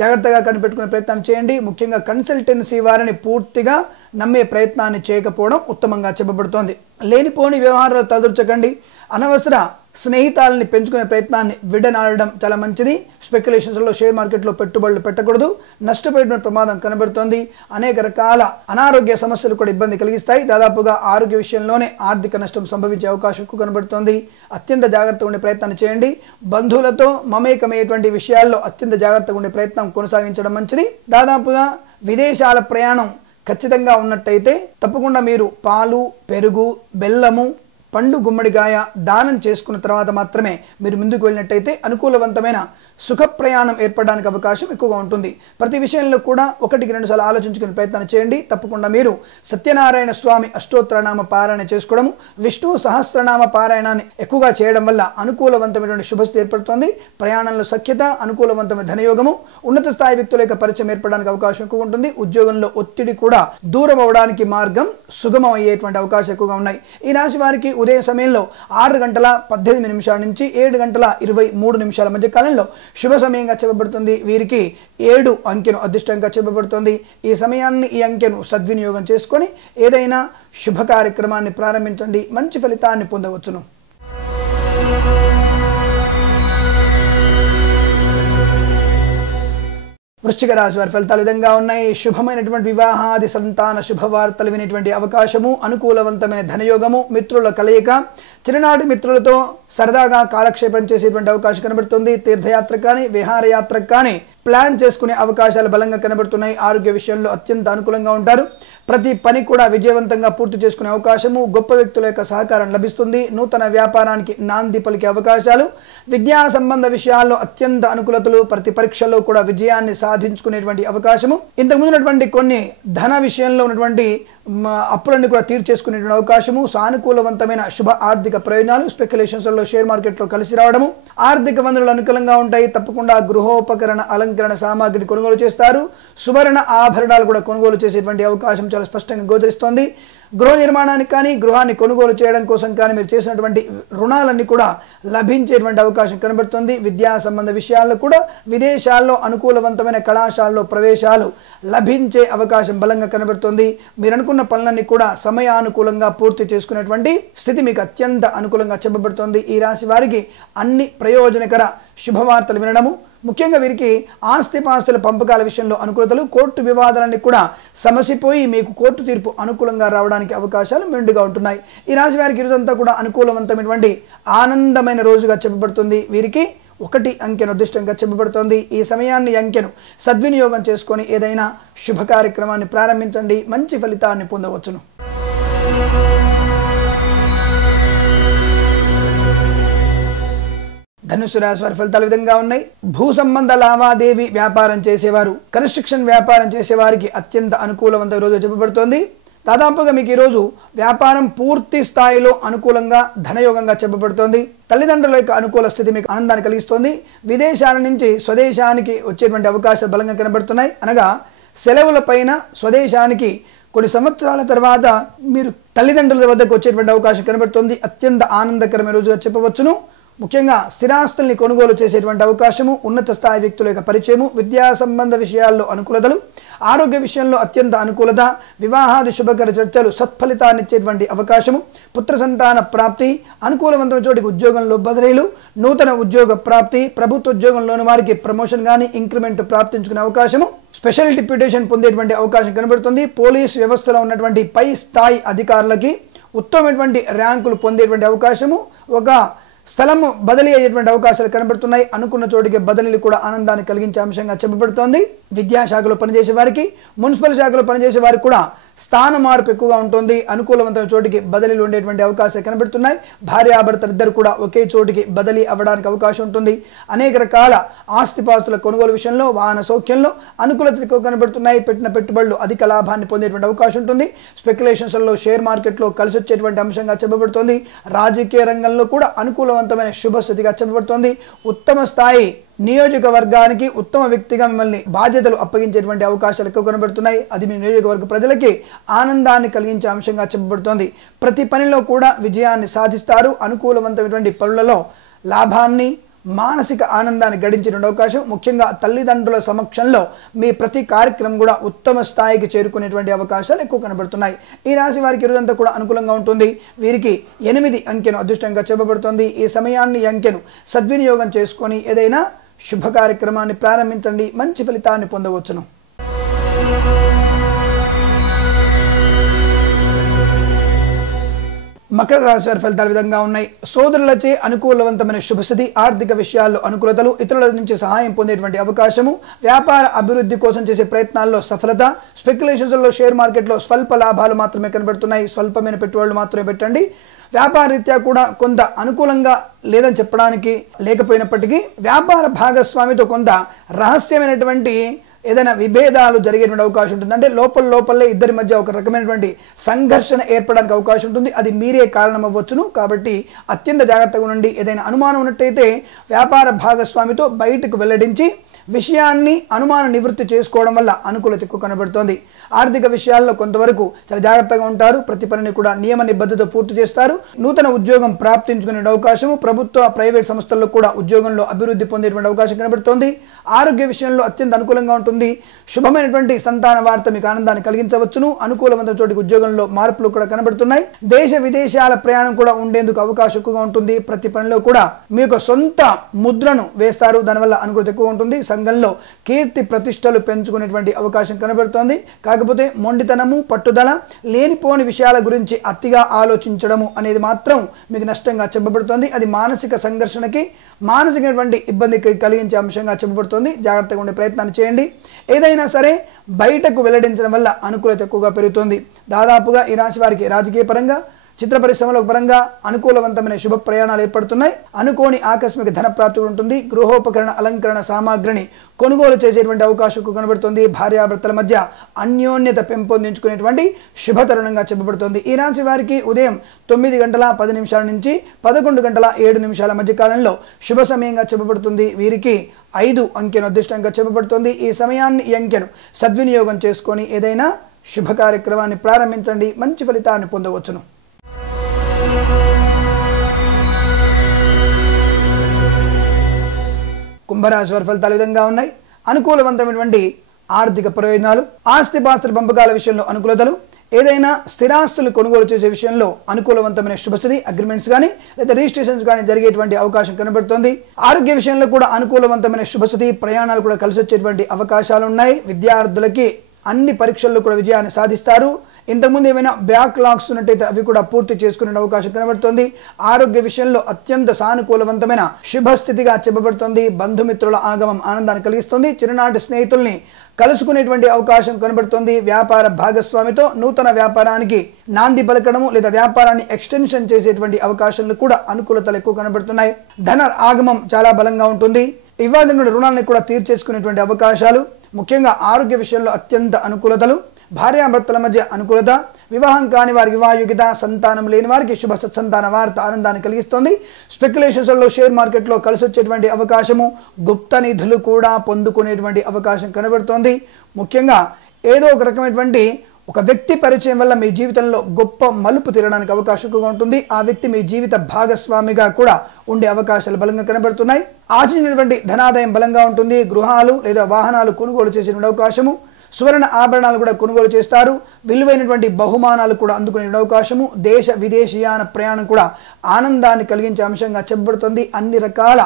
జాగ్రత్తగా కనిపెట్టుకునే ప్రయత్నం చేయండి. ముఖ్యంగా కన్సల్టెన్సీ వారిని పూర్తిగా నమ్మే ప్రయత్నాన్ని చేయకపోవడం ఉత్తమంగా చెప్పబడుతోంది. లేనిపోని వ్యవహారాలు తలదూర్చకండి. అనవసర స్నేహితాలని పెంచుకునే ప్రయత్నాన్ని విడనాడడం చాలా మంచిది. స్పెక్యులేషన్స్లో షేర్ మార్కెట్లో పెట్టుబడులు పెట్టకూడదు. నష్టపోయే ప్రమాదం కనబడుతోంది. అనేక రకాల అనారోగ్య సమస్యలు కూడా ఇబ్బంది కలిగిస్తాయి. దాదాపుగా ఆరోగ్య విషయంలోనే ఆర్థిక నష్టం సంభవించే అవకాశం ఎక్కువ కనబడుతోంది. అత్యంత జాగ్రత్తగా ఉండే ప్రయత్నాన్ని చేయండి. బంధువులతో మమేకమయ్యేటువంటి విషయాల్లో అత్యంత జాగ్రత్తగా ఉండే ప్రయత్నం కొనసాగించడం మంచిది. దాదాపుగా విదేశాల ప్రయాణం ఖచ్చితంగా ఉన్నట్టయితే తప్పకుండా మీరు పాలు, పెరుగు, బెల్లము, పండు గుమ్మడికాయ దానం చేసుకున్న తర్వాత మాత్రమే మీరు ముందుకు వెళ్ళినట్టయితే అనుకూలవంతమైన సుఖ ప్రయాణం ఏర్పడడానికి అవకాశం ఎక్కువగా ఉంటుంది. ప్రతి విషయంలో కూడా 1-2 సార్లు ఆలోచించుకునే ప్రయత్నం చేయండి. తప్పకుండా మీరు సత్యనారాయణ స్వామి అష్టోత్తరనామ పారాయణ చేసుకోవడము, విష్ణు సహస్రనామ పారాయణాన్ని ఎక్కువగా చేయడం వల్ల అనుకూలవంతమైనటువంటి శుభస్థితి ఏర్పడుతుంది. ప్రయాణంలో సఖ్యత, అనుకూలవంతమైన ధనయోగము, ఉన్నత స్థాయి వ్యక్తుల యొక్క పరిచయం ఏర్పడడానికి అవకాశం ఎక్కువ ఉంటుంది. ఉద్యోగంలో ఒత్తిడి కూడా దూరం అవడానికి మార్గం సుగమం అయ్యేటువంటి అవకాశం ఎక్కువగా ఉన్నాయి. ఈ రాశి వారికి ఉదయం సమయంలో 6:18 నుంచి 7:23 మధ్య కాలంలో శుభ సమయంగా చెప్పబడుతుంది. వీరికి 7 అంకెను అదృష్టంగా చెప్పబడుతుంది. ఈ సమయాన్ని, ఈ అంకెను సద్వినియోగం చేసుకొని ఏదైనా శుభ కార్యక్రమాన్ని ప్రారంభించండి, మంచి ఫలితాన్ని పొందవచ్చును. వృశ్చిక రాశి వారి ఫలితాలు విధంగా ఉన్నాయి. శుభమైనటువంటి వివాహాది సంతాన శుభవార్తలు వినేటువంటి అవకాశము, అనుకూలవంతమైన ధనయోగము, మిత్రుల కలయిక, చిన్ననాటి మిత్రులతో సరదాగా కాలక్షేపం చేసేటువంటి అవకాశం కనబడుతుంది. తీర్థయాత్ర కానీ విహారయాత్ర కానీ ప్లాన్ చేసుకునే అవకాశాలు బలంగా కనబడుతున్నాయి. ఆరోగ్య విషయంలో అత్యంత అనుకూలంగా ఉంటారు. ప్రతి పని కూడా విజయవంతంగా పూర్తి చేసుకునే అవకాశము, గొప్ప వ్యక్తుల యొక్క సహకారం లభిస్తుంది. నూతన వ్యాపారానికి నాంది పలికే అవకాశాలు, విద్యా సంబంధ విషయాల్లో అత్యంత అనుకూలతలు, ప్రతి పరీక్షల్లో కూడా విజయాన్ని సాధించుకునేటువంటి అవకాశము, ఇంతకు ముందున్నటువంటి కొన్ని ధన విషయంలో ఉన్నటువంటి అప్పులన్నీ కూడా తీర్చేసుకునేటువంటి అవకాశము, సానుకూలవంతమైన శుభ ఆర్థిక ప్రయోజనాలు, స్పెక్యులేషన్స్లో షేర్ మార్కెట్లో కలిసి రావడము, ఆర్థిక వనరులు అనుకూలంగా ఉంటాయి. తప్పకుండా గృహోపకరణ అలంకరణ సామాగ్రిని కొనుగోలు చేస్తారు. సువర్ణ ఆభరణాలు కూడా కొనుగోలు చేసేటువంటి అవకాశం చాలా స్పష్టంగా గోచరిస్తోంది. గృహ నిర్మాణానికి కానీ గృహాన్ని కొనుగోలు చేయడం కోసం కానీ మీరు చేసినటువంటి రుణాలన్నీ కూడా లభించేటువంటి అవకాశం కనబడుతుంది. విద్యా సంబంధ విషయాల్లో కూడా విదేశాల్లో అనుకూలవంతమైన కళాశాలలో ప్రవేశాలు లభించే అవకాశం బలంగా కనబడుతుంది. మీరు అనుకున్న పనులన్నీ కూడా సమయానుకూలంగా పూర్తి చేసుకునేటువంటి స్థితి మీకు అత్యంత అనుకూలంగా చెప్పబడుతుంది. ఈ రాశి వారికి అన్ని ప్రయోజనకర శుభవార్తలు వినడము, ముఖ్యంగా వీరికి ఆస్తిపాస్తుల పంపకాల విషయంలో అనుకూలతలు, కోర్టు వివాదాలన్నీ కూడా సమసిపోయి మీకు కోర్టు తీర్పు అనుకూలంగా రావడానికి అవకాశాలు మెండుగా ఉంటున్నాయి. ఈ రాశి వారికి ఈరోజంతా కూడా అనుకూలవంతమైనటువంటి ఆనందమైన రోజుగా చెప్పబడుతుంది. వీరికి 1 అంకెను అదృష్టంగా చెప్పబడుతోంది. ఈ సమయాన్ని, అంకెను సద్వినియోగం చేసుకొని ఏదైనా శుభ కార్యక్రమాన్ని ప్రారంభించండి, మంచి ఫలితాన్ని పొందవచ్చును. ధనుసు రాశి వారి ఫలితాలు విధంగా ఉన్నాయి. భూ సంబంధ లావాదేవీ వ్యాపారం చేసేవారు, కన్స్ట్రక్షన్ వ్యాపారం చేసేవారికి అత్యంత అనుకూలవంతమైన రోజు చెప్పబడుతోంది. దాదాపుగా మీకు ఈరోజు వ్యాపారం పూర్తి స్థాయిలో అనుకూలంగా ధనయోగంగా చెప్పబడుతోంది. తల్లిదండ్రుల యొక్క అనుకూల స్థితి మీకు ఆనందాన్ని కలిగిస్తోంది. విదేశాల నుంచి స్వదేశానికి వచ్చేటువంటి అవకాశాలు బలంగా కనబడుతున్నాయి. అనగా సెలవుల పైన స్వదేశానికి కొన్ని సంవత్సరాల తర్వాత మీరు తల్లిదండ్రుల వద్దకు వచ్చేటువంటి అవకాశం కనబడుతుంది. అత్యంత ఆనందకరమైన రోజుగా చెప్పవచ్చును. ముఖ్యంగా స్థిరాస్తుల్ని కొనుగోలు చేసేటువంటి అవకాశము, ఉన్నత స్థాయి వ్యక్తుల యొక్క పరిచయము, విద్యా సంబంధ విషయాల్లో అనుకూలతలు, ఆరోగ్య విషయంలో అత్యంత అనుకూలత, వివాహాది శుభకర చర్చలు సత్ఫలితాన్ని ఇచ్చేటువంటి అవకాశము, పుత్ర సంతాన ప్రాప్తి, అనుకూలవంతమైన చోటికి ఉద్యోగంలో బదిలీలు, నూతన ఉద్యోగ ప్రాప్తి, ప్రభుత్వ ఉద్యోగంలోని వారికి ప్రమోషన్ కానీ ఇంక్రిమెంట్ ప్రాప్తించుకునే అవకాశము, స్పెషల్ డిప్యూటేషన్ పొందేటువంటి అవకాశం కనబడుతుంది. పోలీసు వ్యవస్థలో ఉన్నటువంటి పై స్థాయి అధికారులకి ఉత్తమమైనటువంటి ర్యాంకులు పొందేటువంటి అవకాశము, ఒక స్థలము బదిలీ అయ్యేటువంటి అవకాశాలు కనబడుతున్నాయి. అనుకున్న చోటికి బదిలీలు కూడా ఆనందాన్ని కలిగించే అంశంగా చెప్పబడుతోంది. విద్యాశాఖలో పనిచేసే వారికి, మున్సిపల్ శాఖలో పనిచేసే వారికి కూడా స్థాన మార్పు ఎక్కువగా ఉంటుంది. అనుకూలవంతమైన చోటికి బదిలీలు ఉండేటువంటి అవకాశాలు కనబడుతున్నాయి. భార్యాభర్తలు ఇద్దరు కూడా ఒకే చోటికి బదిలీ అవ్వడానికి అవకాశం ఉంటుంది. అనేక రకాల ఆస్తిపాస్తుల కొనుగోలు విషయంలో, వాహన సౌఖ్యంలో అనుకూలత ఎక్కువ కనబడుతున్నాయి. పెట్టిన పెట్టుబడులు అధిక లాభాన్ని పొందేటువంటి అవకాశం ఉంటుంది. స్పెక్యులేషన్స్లో, షేర్ మార్కెట్లో కలిసి వచ్చేటువంటి అంశంగా చెప్పబడుతోంది. రాజకీయ రంగంలో కూడా అనుకూలవంతమైన శుభస్థితిగా చెప్పబడుతోంది. ఉత్తమ స్థాయి నియోజకవర్గానికి ఉత్తమ వ్యక్తిగా మిమ్మల్ని బాధ్యతలు అప్పగించేటువంటి అవకాశాలు ఎక్కువ కనబడుతున్నాయి. అది మీ నియోజకవర్గ ప్రజలకి ఆనందాన్ని కలిగించే అంశంగా చెప్పబడుతోంది. ప్రతి పనిలో కూడా విజయాన్ని సాధిస్తారు. అనుకూలవంతమైనటువంటి పనులలో లాభాన్ని, మానసిక ఆనందాన్ని గడించిన అవకాశం, ముఖ్యంగా తల్లిదండ్రుల సమక్షంలో మీ ప్రతి కార్యక్రమం కూడా ఉత్తమ స్థాయికి చేరుకునేటువంటి అవకాశాలు ఎక్కువ కనబడుతున్నాయి. ఈ రాశి వారికి ఈరోజంతా కూడా అనుకూలంగా ఉంటుంది. వీరికి 8 అంకెను అదృష్టంగా చెప్పబడుతోంది. ఈ సమయాన్ని, అంకెను సద్వినియోగం చేసుకొని ఏదైనా శుభ కార్యక్రమాన్ని ప్రారంభించండి. మంచి ఫలితాన్ని పొందవచ్చును. మకర రాశి వారి ఫలితాలు విధంగా ఉన్నాయి. సోదరులచే అనుకూలవంతమైన శుభస్థితి, ఆర్థిక విషయాల్లో అనుకూలతలు, ఇతరుల నుంచి సహాయం పొందేటువంటి అవకాశము, వ్యాపార అభివృద్ధి కోసం చేసే ప్రయత్నాల్లో సఫలత, స్పెక్యులేషన్స్లో, షేర్ మార్కెట్లో స్వల్ప లాభాలు మాత్రమే కనబడుతున్నాయి. స్వల్పమైన పెట్టుబడులు మాత్రమే పెట్టండి. వ్యాపార రీత్యా కూడా కొంత అనుకూలంగా లేదని చెప్పడానికి లేకపోయినప్పటికీ వ్యాపార భాగస్వామితో కొంత రహస్యమైనటువంటి ఏదైనా విభేదాలు జరిగేటువంటి అవకాశం ఉంటుంది. అంటే లోపలే ఇద్దరి మధ్య ఒక రకమైనటువంటి సంఘర్షణ ఏర్పడడానికి అవకాశం ఉంటుంది. అది మీరే కారణం అవ్వచ్చును. కాబట్టి అత్యంత జాగ్రత్తగా ఉండండి. ఏదైనా అనుమానం ఉన్నట్టయితే వ్యాపార భాగస్వామితో బయటకు వెల్లడించి విషయాన్ని అనుమాన నివృత్తి చేసుకోవడం వల్ల అనుకూలత ఎక్కువ కనబడుతోంది. ఆర్థిక విషయాల్లో కొంతవరకు చాలా జాగ్రత్తగా ఉంటారు. ప్రతి పనిని కూడా నియమ నిబద్ధత పూర్తి చేస్తారు. నూతన ఉద్యోగం ప్రాప్తించుకునే అవకాశము, ప్రభుత్వ ప్రైవేట్ సంస్థల్లో కూడా ఉద్యోగంలో అభివృద్ధి పొందేటువంటి అవకాశం కనబడుతోంది. ఆరోగ్య విషయంలో అత్యంత అనుకూలంగా ఉంటుంది. శుభమైనటువంటి సంతాన వార్త మీకు ఆనందాన్ని కలిగించవచ్చును. అనుకూలమైన చోటికి ఉద్యోగంలో మార్పులు కూడా కనబడుతున్నాయి. దేశ విదేశాల ప్రయాణం కూడా ఉండేందుకు అవకాశం ఎక్కువగా ఉంటుంది. ప్రతి పనిలో కూడా మీ యొక్క సొంత ముద్రను వేస్తారు. దానివల్ల అనుకూలత ఎక్కువ ఉంటుంది. సంఘంలో కీర్తి ప్రతిష్టలు పెంచుకునేటువంటి అవకాశం కనబడుతోంది. కాకపోతే మొండితనము, పట్టుదల, లేనిపోని విషయాల గురించి అతిగా ఆలోచించడము అనేది మాత్రం మీకు నష్టంగా చెప్పబడుతోంది. అది మానసిక సంఘర్షణకి, మానసికమైనటువంటి ఇబ్బందికి కలిగించే అంశంగా చెప్పబడుతోంది. జాగ్రత్తగా ఉండే ప్రయత్నాన్ని చేయండి. ఏదైనా సరే బయటకు వెల్లడించడం వల్ల అనుకూలత ఎక్కువగా పెరుగుతుంది. దాదాపుగా ఈ రాశి వారికి రాజకీయ పరంగా, చిత్ర పరిశ్రమల పరంగా అనుకూలవంతమైన శుభ ప్రయాణాలు ఏర్పడుతున్నాయి. అనుకోని ఆకస్మిక ధన ప్రాప్తి ఉంటుంది. గృహోపకరణ, అలంకరణ సామాగ్రిని కొనుగోలు చేసేటువంటి అవకాశం కనబడుతుంది. భార్యాభర్తల మధ్య అన్యోన్యత పెంపొందించుకునేటువంటి శుభతరుణంగా చెప్పబడుతుంది. ఈ రాశి వారికి ఉదయం 9:10 నుంచి 11:07 మధ్య కాలంలో శుభ సమయంగా చెప్పబడుతుంది. వీరికి 5 అంకెను అదృష్టంగా చెప్పబడుతుంది. ఈ సమయాన్ని, ఈ అంకెను సద్వినియోగం చేసుకొని ఏదైనా శుభ కార్యక్రమాన్ని ప్రారంభించండి. మంచి ఫలితాన్ని పొందవచ్చును. కుంభరాశి వారి ఫలితాలు విధంగా ఉన్నాయి. అనుకూలవంతమైనటువంటి ఆర్థిక ప్రయోజనాలు, ఆస్తిపాస్తుల పంపకాల విషయంలో అనుకూలతలు, ఏదైనా స్థిరాస్తులు కొనుగోలు చేసే విషయంలో అనుకూలవంతమైన శుభస్థితి, అగ్రిమెంట్స్ కానీ లేదా రిజిస్ట్రేషన్స్ కానీ జరిగేటువంటి అవకాశం కనబడుతోంది. ఆరోగ్య విషయంలో కూడా అనుకూలవంతమైన శుభస్థితి, ప్రయాణాలు కూడా కలిసి వచ్చేటువంటి అవకాశాలు ఉన్నాయి. విద్యార్థులకి అన్ని పరీక్షల్లో కూడా విజయాన్ని సాధిస్తారు. ఇంతకుముందు ఏమైనా బ్యాక్లాగ్స్ ఉన్నట్టయితే అవి కూడా పూర్తి చేసుకునే అవకాశం కనబడుతుంది. ఆరోగ్య విషయంలో అత్యంత సానుకూలవంతమైన శుభస్థితిగా చెప్పబడుతుంది. బంధుమిత్రుల ఆగమం ఆనందాన్ని కలిగిస్తుంది. చిన్ననాటి స్నేహితుల్ని కలుసుకునేటువంటి అవకాశం కనబడుతుంది. వ్యాపార భాగస్వామితో నూతన వ్యాపారానికి నాంది పలకడము లేదా వ్యాపారాన్ని ఎక్స్టెన్షన్ చేసేటువంటి అవకాశాలు కూడా అనుకూలతలు ఎక్కువ కనబడుతున్నాయి. ధన ఆగమం చాలా బలంగా ఉంటుంది. ఇవ్వాల్సిన రుణాలను కూడా తీర్చేసుకునేటువంటి అవకాశాలు, ముఖ్యంగా ఆరోగ్య విషయంలో అత్యంత అనుకూలతలు, భార్యాభర్తల మధ్య అనుకూలత, వివాహం కాని వారికి వివాహయోగ్యత, సంతానం లేని వారికి శుభ సత్సంతాన వార్త ఆనందాన్ని కలిగిస్తుంది. స్పెక్యులేషన్స్లో, షేర్ మార్కెట్లో కలిసి వచ్చేటువంటి అవకాశము, గుప్త నిధులు కూడా పొందుకునేటువంటి అవకాశం కనబడుతోంది. ముఖ్యంగా ఏదో ఒక రకమైనటువంటి ఒక వ్యక్తి పరిచయం వల్ల మీ జీవితంలో గొప్ప మలుపు తిరగడానికి అవకాశం ఎక్కువగా ఉంటుంది. ఆ వ్యక్తి మీ జీవిత భాగస్వామిగా కూడా ఉండే అవకాశాలు బలంగా కనబడుతున్నాయి. ఆర్జించినటువంటి ధనాదాయం బలంగా ఉంటుంది. గృహాలు లేదా వాహనాలు కొనుగోలు చేసే అవకాశము, సువర్ణ ఆభరణాలు కూడా కొనుగోలు చేస్తారు. విలువైనటువంటి బహుమానాలు కూడా అందుకునే అవకాశము, దేశ విదేశీయాన ప్రయాణం కూడా ఆనందాన్ని కలిగించే అంశంగా చెప్పబడుతుంది. అన్ని రకాల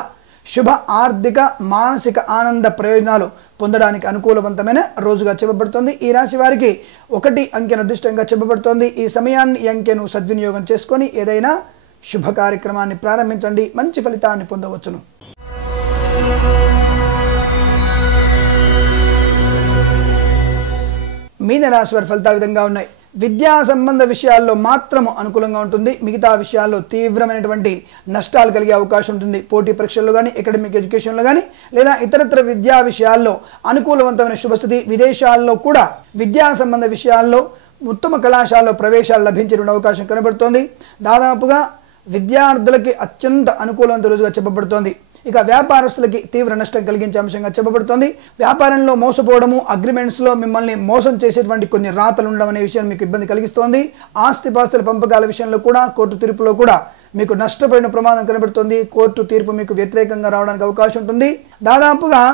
శుభ ఆర్థిక మానసిక ఆనంద ప్రయోజనాలు పొందడానికి అనుకూలవంతమైన రోజుగా చెప్పబడుతుంది. ఈ రాశి వారికి 1 అంకెను అదృష్టంగా చెప్పబడుతోంది. ఈ సమయాన్ని ఈ అంకెను సద్వినియోగం చేసుకొని ఏదైనా శుభ కార్యక్రమాన్ని ప్రారంభించండి, మంచి ఫలితాన్ని పొందవచ్చును. మీన రాశి వారి ఫలితాల విధంగా ఉన్నాయి. విద్యా సంబంధ విషయాల్లో మాత్రము అనుకూలంగా ఉంటుంది. మిగతా విషయాల్లో తీవ్రమైనటువంటి నష్టాలు కలిగే అవకాశం ఉంటుంది. పోటీ పరీక్షల్లో కానీ, అకాడమిక్ ఎడ్యుకేషన్లో కానీ, లేదా ఇతరత్ర విద్యా విషయాల్లో అనుకూలవంతమైన శుభస్థితి. విదేశాల్లో కూడా విద్యా సంబంధ విషయాల్లో ఉత్తమ కళాశాలలో ప్రవేశాలు లభించే అవకాశం కనబడుతోంది. దాదాపుగా విద్యార్థులకి అత్యంత అనుకూలవంత రోజుగా చెప్పబడుతోంది. ఇక వ్యాపారస్తులకి తీవ్ర నష్టం కలిగించే అంశంగా చెప్పబడుతోంది. వ్యాపారంలో మోసపోవడము, అగ్రిమెంట్స్లో మిమ్మల్ని మోసం చేసేటువంటి కొన్ని రాతలు ఉండడం అనే విషయం మీకు ఇబ్బంది కలిగిస్తోంది. ఆస్తిపాస్తుల పంపకాల విషయంలో కూడా, కోర్టు తీర్పులో కూడా మీకు నష్టపోయిన ప్రమాదం కనబడుతుంది. కోర్టు తీర్పు మీకు వ్యతిరేకంగా రావడానికి అవకాశం ఉంటుంది. దాదాపుగా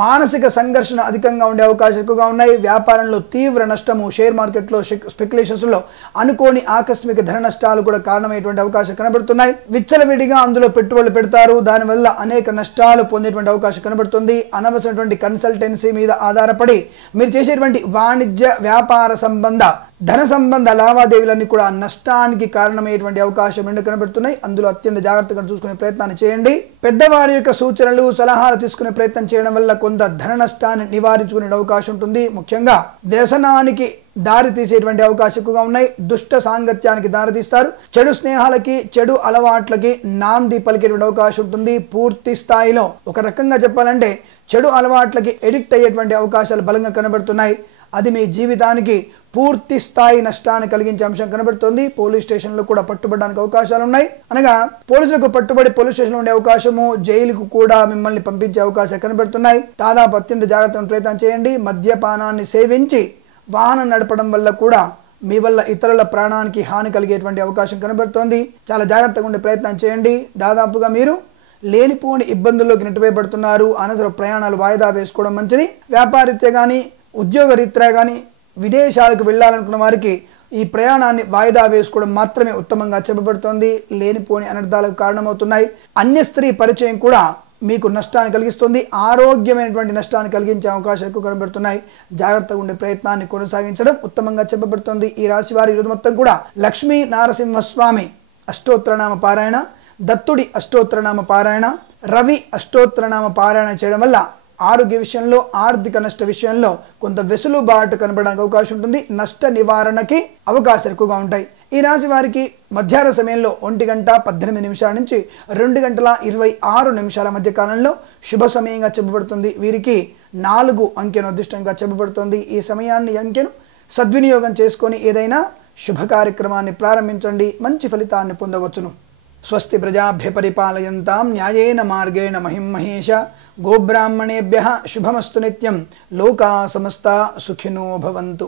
మానసిక సంఘర్షణ అధికంగా ఉండే అవకాశాలు ఎక్కువగా ఉన్నాయి. వ్యాపారంలో తీవ్ర నష్టము, షేర్ మార్కెట్లో స్పెక్యులేషన్స్లో అనుకోని ఆకస్మిక ధన నష్టాలు కూడా కారణమయ్యేటువంటి అవకాశాలు కనబడుతున్నాయి. విచ్చలవిడిగా అందులో పెట్టుబడులు పెడతారు, దానివల్ల అనేక నష్టాలు పొందేటువంటి అవకాశం కనబడుతుంది. అనవసరమైనటువంటి కన్సల్టెన్సీ మీద ఆధారపడి మీరు చేసేటువంటి వాణిజ్య వ్యాపార సంబంధ ధన సంబంధ లావాదేవీలన్నీ కూడా నష్టానికి కారణమయ్యేటువంటి అవకాశం రెండు కనబడుతున్నాయి. అందులో అత్యంత జాగ్రత్తగా చూసుకునే ప్రయత్నాన్ని చేయండి. పెద్దవారి యొక్క సూచనలు సలహాలు తీసుకునే ప్రయత్నం చేయడం వల్ల కొంత ధన నష్టాన్ని నివారించుకునే అవకాశం ఉంటుంది. ముఖ్యంగా వ్యసనానికి దారి తీసేటువంటి అవకాశం ఎక్కువగా ఉన్నాయి. దుష్ట సాంగత్యానికి దారితీస్తారు. చెడు స్నేహాలకి, చెడు అలవాట్లకి నాంది పలికేటువంటి అవకాశం ఉంటుంది. పూర్తి స్థాయిలో ఒక రకంగా చెప్పాలంటే చెడు అలవాట్లకి ఎడిక్ట్ అయ్యేటువంటి అవకాశాలు బలంగా కనబడుతున్నాయి. అది మీ జీవితానికి పూర్తి స్థాయి నష్టాన్ని కలిగించే అంశం కనబడుతుంది. పోలీస్ స్టేషన్లో కూడా పట్టుబడడానికి అవకాశాలు ఉన్నాయి. అనగా పోలీసులకు పట్టుబడి పోలీస్ స్టేషన్లో ఉండే అవకాశము, జైలుకు కూడా మిమ్మల్ని పంపించే అవకాశాలు కనబడుతున్నాయి. దాదాపు అత్యంత జాగ్రత్తగా ప్రయత్నం చేయండి. మద్యపానాన్ని సేవించి వాహనం నడపడం వల్ల కూడా మీ వల్ల ఇతరుల ప్రాణానికి హాని కలిగేటువంటి అవకాశం కనబడుతోంది. చాలా జాగ్రత్తగా ఉండే ప్రయత్నం చేయండి. దాదాపుగా మీరు లేనిపోని ఇబ్బందుల్లోకి నెట్టివేయబడుతున్నారు. అనవసర ప్రయాణాలు వాయిదా వేసుకోవడం మంచిది. వ్యాపారరీత్యా కానీ, ఉద్యోగ రీత్యా కానీ విదేశాలకు వెళ్ళాలనుకున్న వారికి ఈ ప్రయాణాన్ని వాయిదా వేసుకోవడం మాత్రమే ఉత్తమంగా చెప్పబడుతోంది. లేనిపోని అనర్థాలకు కారణమవుతున్నాయి. అన్య స్త్రీ పరిచయం కూడా మీకు నష్టాన్ని కలిగిస్తుంది. ఆరోగ్యమైనటువంటి నష్టాన్ని కలిగించే అవకాశాలు ఎక్కువ కనబడుతున్నాయి. జాగ్రత్తగా ఉండే ప్రయత్నాన్ని కొనసాగించడం ఉత్తమంగా చెప్పబడుతోంది. ఈ రాశి వారి ఈరోజు మొత్తం కూడా లక్ష్మీ నారసింహస్వామి అష్టోత్తరనామ పారాయణ, దత్తుడి అష్టోత్తరనామ పారాయణ, రవి అష్టోత్తరనామ పారాయణ చేయడం వల్ల ఆరోగ్య విషయంలో, ఆర్థిక నష్ట విషయంలో కొంత వెసులుబాటు కనబడడానికి అవకాశం ఉంటుంది. నష్ట నివారణకి అవకాశాలు ఎక్కువగా ఉంటాయి. ఈ రాశి వారికి మధ్యాహ్న సమయంలో 1:18 నుంచి 2:26 మధ్య కాలంలో శుభ సమయంగా చెప్పబడుతుంది. వీరికి 4 అంకెను అదృష్టంగా చెప్పబడుతుంది. ఈ సమయాన్ని అంకెను సద్వినియోగం చేసుకొని ఏదైనా శుభ కార్యక్రమాన్ని ప్రారంభించండి, మంచి ఫలితాన్ని పొందవచ్చును. స్వస్తి ప్రజాభ్య పరిపాలయంతాం న్యాయేన మార్గేణ మహిం మహేష. గోబ్రాహ్మణేభ్యః శుభమస్తు నిత్యం. లోకా సమస్తా సుఖినో భవంతు.